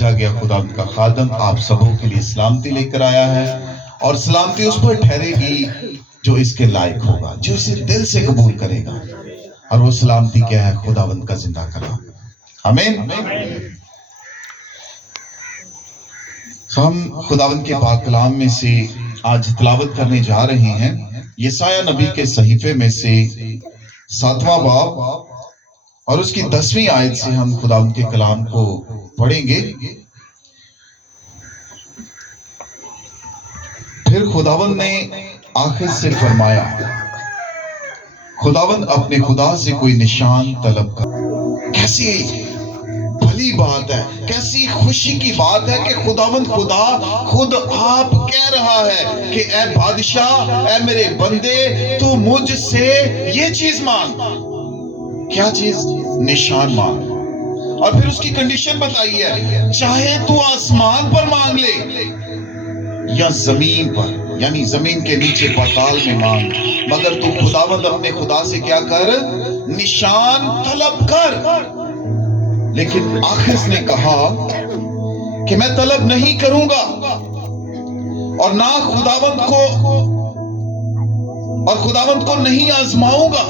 بھیجا گیا خدا ان کا خادم آپ سبوں کے لیے سلامتی لے کر آیا ہے، اور سلامتی اس پر ٹھہرے گی جو اس کے لائق ہوگا، جو اسے دل سے قبول کرے گا۔ اور وہ سلامتی کیا ہے؟ خداوند کا زندہ کلام۔ آمین۔ ہم خداوند کے پاک کلام میں سے آج تلاوت کرنے جا رہے ہیں یسایہ نبی کے صحیفے میں سے 7واں باب، اور اس کی 10ویں آیت سے ہم خداوند کے کلام کو پڑھیں گے۔ پھر خداوند نے آخر سے فرمایا، خداوند اپنے خدا سے کوئی نشان طلب کر۔ کیسی بھلی بات ہے، کیسی خوشی کی بات ہے کہ خداوند خدا خود آپ کہہ رہا ہے کہ اے بادشاہ، اے میرے بندے، تو مجھ سے یہ چیز مانگ۔ کیا چیز؟ نشان مانگ۔ اور پھر اس کی کنڈیشن بتائی ہے، چاہے تو آسمان پر مانگ لے یا زمین پر، یعنی زمین کے نیچے پاتال میں مانگ، مگر تو خداوند اپنے خدا سے کیا کر؟ نشان طلب کر۔ لیکن آخر نے کہا کہ میں طلب نہیں کروں گا، اور نہ خداوند کو نہیں آزماؤں گا۔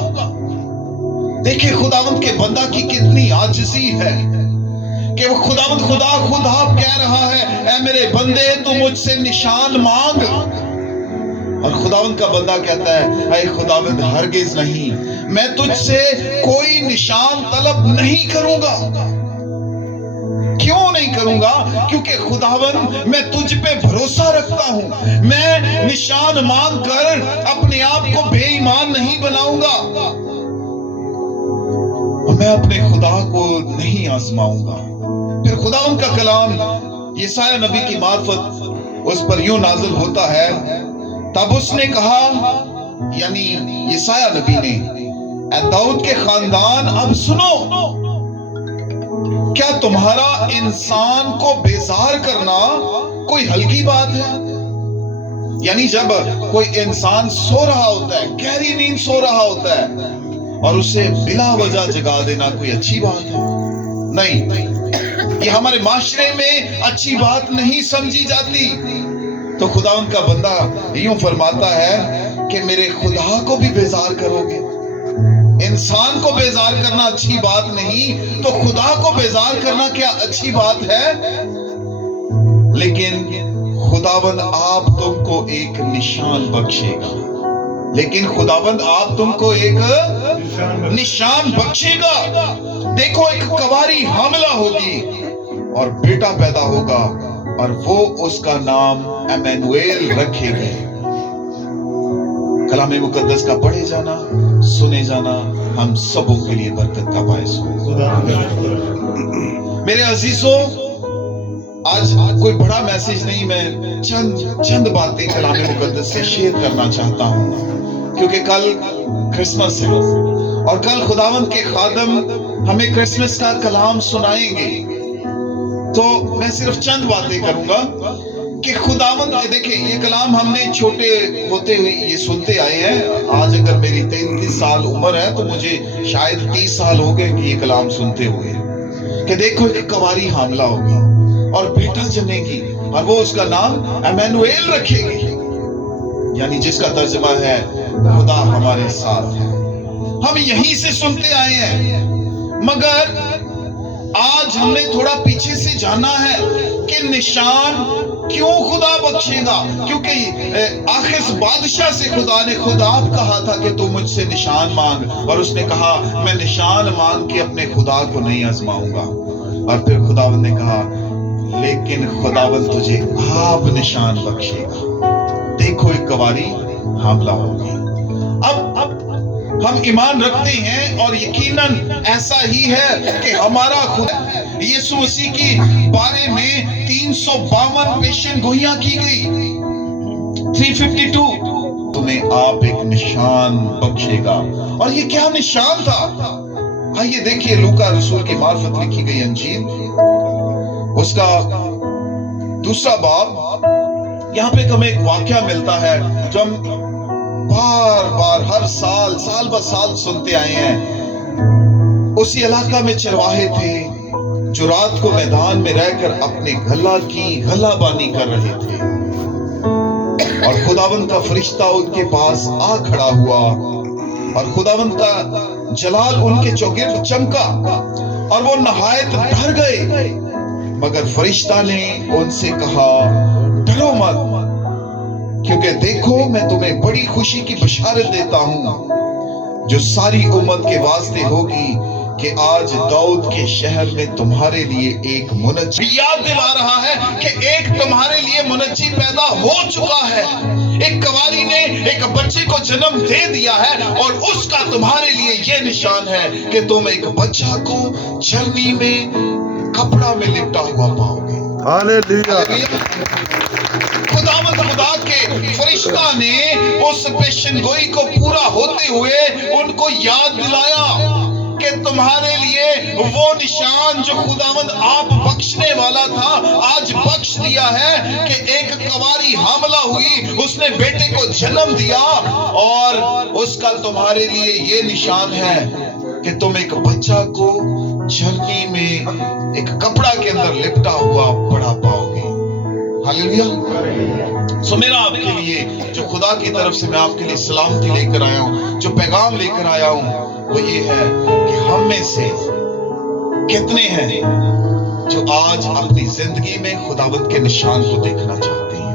دیکھیں خداوند کے بندہ کی کتنی عاجزی ہے کہ وہ خداوند خدا خود آپ کہہ رہا ہے، اے میرے بندے، تو مجھ سے نشان مانگ۔ اور خداوند کا بندہ کہتا ہے، اے خداوند ہرگز نہیں، میں تجھ سے کوئی نشان طلب نہیں کروں گا۔ کیوں نہیں کروں گا؟ کیونکہ خداوند میں تجھ پہ بھروسہ رکھتا ہوں، میں نشان مانگ کر اپنے آپ کو بے ایمان نہیں بناؤں گا، میں اپنے خدا کو نہیں آزماؤں گا۔ پھر خداوند کا کلام یسایہ نبی کی معرفت اس پر یوں نازل ہوتا ہے، تب اس نے کہا، یعنی یسایہ نبی نے، اے داؤد کے خاندان، اب سنو، کیا تمہارا انسان کو بیزار کرنا کوئی ہلکی بات ہے؟ یعنی جب کوئی انسان سو رہا ہوتا ہے، گہری نیند سو رہا ہوتا ہے، اور اسے بلا وجہ جگا دینا کوئی اچھی بات ہے؟ نہیں، یہ ہمارے معاشرے میں اچھی بات نہیں سمجھی جاتی۔ تو خداوند کا بندہ یوں فرماتا ہے کہ میرے خدا کو بھی بیزار کرو گے؟ انسان کو بیزار کرنا اچھی بات نہیں، تو خدا کو بیزار کرنا کیا اچھی بات ہے؟ لیکن خداوند آپ تم کو ایک نشان بخشے گا، لیکن خداوند آپ تم کو ایک نشان بخشے گا۔ دیکھو، ایک کنواری حاملہ ہوگی اور بیٹا پیدا ہوگا، اور وہ اس کا نام ایمانویل رکھے گے۔ کلام مقدس کا پڑھے جانا، سنے جانا ہم سبوں کے لیے برکت کا باعث ہو۔ میرے عزیزوں، آج کوئی بڑا میسج نہیں، میں چند باتیں کلام مقدس سے شیئر کرنا چاہتا ہوں، کیونکہ کل کرسمس ہے، اور کل خداوند کے خادم ہمیں کرسمس کا کلام سنائیں گے۔ تو میں صرف چند باتیں کروں گا کہ خداوند، دیکھیں یہ کلام ہم نے چھوٹے ہوتے ہوئے یہ سنتے آئے ہیں۔ آج اگر میری 33 سال عمر ہے تو مجھے شاید 30 سال ہو گئے کہ یہ کلام سنتے ہوئے، کہ دیکھو ایک کنواری حاملہ ہوگی اور بیٹا جنے گی، اور وہ اس کا نام ایمانویل رکھے گی، یعنی جس کا ترجمہ ہے خدا ہمارے ساتھ ہے۔ ہم یہیں سے سنتے آئے ہیں، مگر آج ہم نے تھوڑا پیچھے سے جانا ہے کہ نشان کیوں خدا بخشے گا، کیونکہ آخر بادشاہ سے خدا نے خود آپ کہا تھا کہ تو مجھ سے نشان مانگ، اور اس نے کہا میں نشان مانگ کے اپنے خدا کو نہیں آزماؤں گا۔ اور پھر خداوند نے کہا لیکن خداوند تجھے آپ نشان بخشے گا۔ دیکھو ایک کنواری حاملہ ہوگی۔ اب ہم ایمان رکھتے ہیں اور یقیناً ایسا ہی ہے کہ ہمارا خدا یسوع مسیح کی بارے میں 352 پیشن گوئیاں کی گئی، 352، تمہیں آپ ایک نشان بخشے گا۔ اور یہ کیا نشان تھا؟ آئیے دیکھیے لوکا رسول کی معرفت لکھی گئی انجیل، اس کا 2 باب، یہاں پہ ہمیں ایک واقعہ ملتا ہے جو ہم بار بار ہر سال بہ سال سنتے آئے ہیں۔ اسی علاقہ میں چرواہے تھے، جو رات کو میدان میں رہ کر اپنے گھلا کی غلہ بانی کر رہے تھے، اور خداوند کا فرشتہ ان کے پاس آ کھڑا ہوا اور خداوند کا جلال ان کے چوگرد چمکا اور وہ نہایت ڈر گئے، مگر فرشتہ نے ان سے کہا ڈرو مت، کیونکہ دیکھو میں تمہیں بڑی خوشی کی بشارت دیتا ہوں جو ساری امت کے واسطے ہوگی کہ آج داؤد کے شہر میں تمہارے لیے ایک منجی یاد دلا رہا ہے کہ ایک تمہارے لیے منجی پیدا ہو چکا ہے، ایک کنواری نے ایک بچے کو جنم دے دیا ہے، اور اس کا تمہارے لیے یہ نشان ہے کہ تم ایک بچہ کو چرنی میں کپڑا میں لپٹا ہوا پاؤ گے۔ ہاللیلویہ۔ خدا کے فرشتہ نے اس پیشن گوئی کو پورا ہوتے ہوئے ان کو یاد دلایا کہ تمہارے لیے وہ نشان جو خداوند آپ بخشنے والا تھا آج بخش دیا ہے، کہ ایک کنواری حاملہ ہوئی، اس نے بیٹے کو جنم دیا، اور اس کا تمہارے لیے یہ نشان ہے کہ تم ایک بچہ کو چھلنی میں ایک کپڑا کے اندر لپٹا ہوا پڑا پاؤ گے۔ ہاللیلویہ۔ سو میرا آپ کے لیے جو خدا کی طرف سے میں آپ کے لیے سلامتی لے کر آیا ہوں، جو پیغام لے کر آیا ہوں، وہ یہ ہے کہ ہم میں سے کتنے ہیں جو آج اپنی زندگی میں خداوند کے نشان کو دیکھنا چاہتے ہیں؟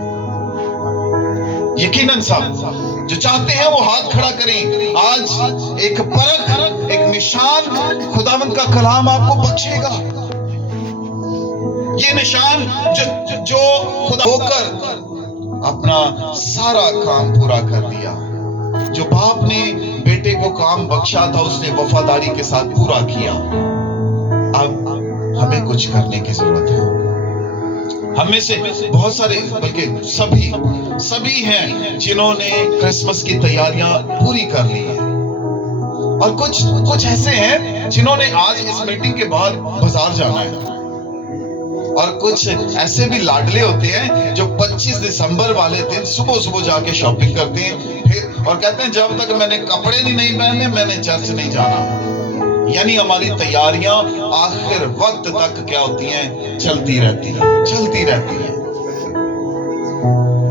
یقیناً صاحب جو چاہتے ہیں وہ ہاتھ کھڑا کریں۔ آج ایک پرکھ، ایک نشان خداوند کا کلام آپ کو بخشے گا۔ یہ نشان جو خدا ہو کر اپنا سارا کام پورا کر دیا، جو باپ نے بیٹے کو کام بخشا تھا اس نے وفاداری کے ساتھ پورا کیا۔ اب ہمیں کچھ کرنے کی ضرورت ہے۔ ہم میں سے بہت سارے، بلکہ سبھی ہیں جنہوں نے کرسمس کی تیاریاں پوری کر لی ہیں، اور کچھ ایسے ہیں جنہوں نے آج اس میٹنگ کے بعد بازار جانا ہے، اور کچھ ایسے بھی لاڈلے ہوتے ہیں جو 25 دسمبر والے دن صبح جا کے شاپنگ کرتے ہیں پھر اور کہتے ہیں جب تک میں نے کپڑے نہیں پہنے میں نے چرچ نہیں جانا۔ یعنی ہماری تیاریاں آخر وقت تک کیا ہوتی ہیں؟ چلتی رہتی ہیں۔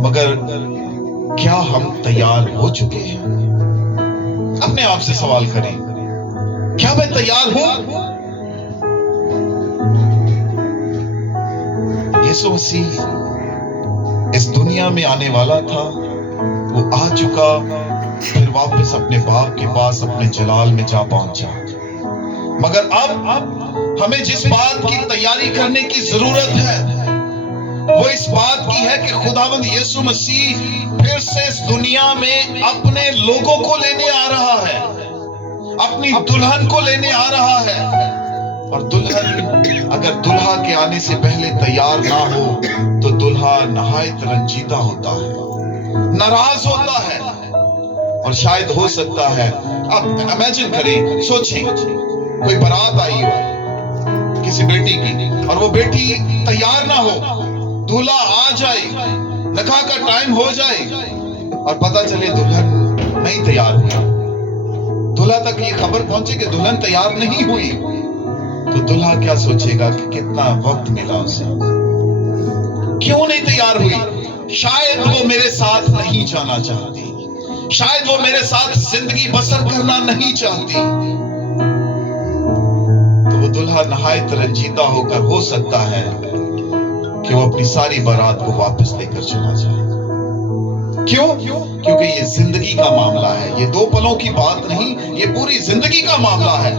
مگر کیا ہم تیار ہو چکے ہیں؟ اپنے آپ سے سوال کریں، کیا میں تیار ہوں؟ یسوع مسیح اس دنیا میں آنے والا تھا، وہ آ چکا، پھر واپس اپنے باپ کے پاس اپنے جلال میں جا پہنچا۔ مگر اب ہمیں جس بات کی تیاری کرنے کی ضرورت ہے وہ اس بات کی ہے کہ خداوند یسوع مسیح پھر سے اس دنیا میں اپنے لوگوں کو لینے آ رہا ہے، اپنی دلہن کو لینے آ رہا ہے، اور دلہن اگر دلہا کے آنے سے پہلے تیار نہ ہو تو دلہا نہایت رنجیدہ ہوتا ہے، ناراض ہوتا ہے، اور شاید ہو سکتا ہے، اب امیجن کریں، سوچیں، کوئی بارات آئی ہو کسی بیٹی کی اور وہ بیٹی تیار نہ ہو، دلہا آ جائے، نکاح کا ٹائم ہو جائے اور پتہ چلے دلہن نہیں تیار ہوئی، دلہا تک یہ خبر پہنچے کہ دلہن تیار نہیں ہوئی، تو دلہا کیا سوچے گا کہ کتنا وقت ملا اسے، کیوں نہیں تیار ہوئی؟ شاید وہ میرے ساتھ نہیں جانا چاہتی، شاید وہ میرے ساتھ زندگی بسر کرنا نہیں چاہتی، تو وہ دلہا نہایت رنجیدہ ہو کر ہو سکتا ہے کہ وہ اپنی ساری بارات کو واپس لے کر چلا جائے۔ کیوں؟ کیونکہ یہ زندگی کا معاملہ ہے، یہ 2 پلوں کی بات نہیں، یہ پوری زندگی کا معاملہ ہے۔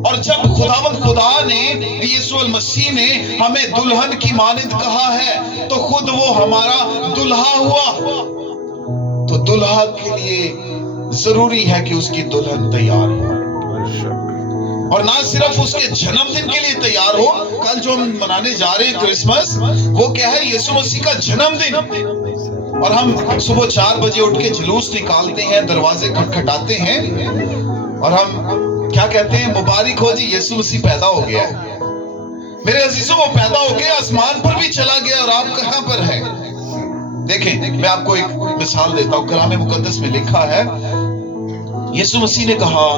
اور جب خداوند خدا نے یسوع المسیح نے ہمیں دلہن کی مانند کہا ہے تو خود وہ ہمارا دلہا ہوا، تو دلہا کے لیے ضروری ہے کہ اس کی دلہن تیار ہو، اور نہ صرف اس کے جنم دن کے لیے تیار ہو۔ کل جو ہم منانے جا رہے ہیں کرسمس، وہ کیا ہے؟ یسوع مسیح کا جنم دن، اور ہم صبح 4 بجے اٹھ کے جلوس نکالتے ہیں، دروازے کھٹکھٹاتے ہیں، اور ہم کیا کہتے ہیں؟ مبارک ہو جی، یسوع مسیح پیدا ہو گیا ہے۔ میرے عزیزوں، وہ پیدا ہو گیا، آسمان پر بھی چلا گیا، اور آپ کہاں پر ہیں؟ دیکھیں، میں آپ کو ایک مثال دیتا ہوں، کلام مقدس میں لکھا ہے، یسوع مسیح نے کہا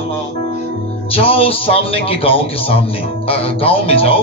جاؤ سامنے کے گاؤں میں جاؤ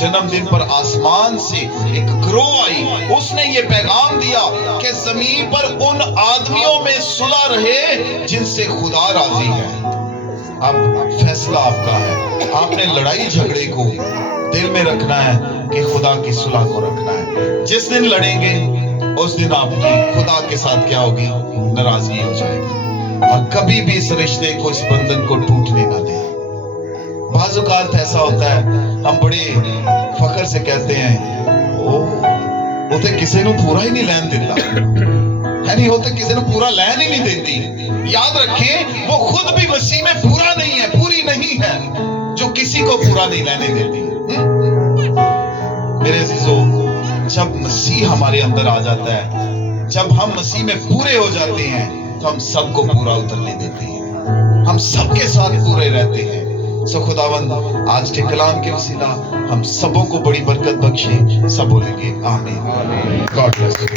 جنم دن پر آسمان سے ایک گروہ آئی، اس نے یہ پیغام دیا کہ زمین پر ان آدمیوں میں صلح رہے جن سے خدا راضی ہے۔ اب فیصلہ آپ کا ہے، آپ نے لڑائی جھگڑے کو دل میں رکھنا ہے کہ خدا کی صلح کو رکھنا ہے۔ جس دن لڑیں گے اس دن آپ کی خدا کے ساتھ کیا ہوگی؟ ناراضگی ہو جائے گی۔ اور کبھی بھی اس رشتے کو، اس بندھن کو ٹوٹنے نہ دیں۔ بعض اوقات ایسا ہوتا ہے، ہم بڑے فخر سے کہتے ہیں وہ تو کسی نو پورا ہی نہیں لین دیتا ہے، نہیں ہوتا کسی نو پورا لین ہی نہیں دیتی۔ یاد رکھیں وہ خود بھی مسیح میں پورا نہیں ہے، پوری نہیں ہے، جو کسی کو پورا نہیں لینے دیتی۔ میرے عزیزو، جب مسیح ہمارے اندر آ جاتا ہے، جب ہم مسیح میں پورے ہو جاتے ہیں تو ہم سب کو پورا اترنے دیتے ہیں، ہم سب کے ساتھ پورے رہتے ہیں۔ سو خداوند آج کے کلام کے وسیلہ ہم سبوں کو بڑی برکت بخشے۔ سب بولیں گے آمین۔ God bless you.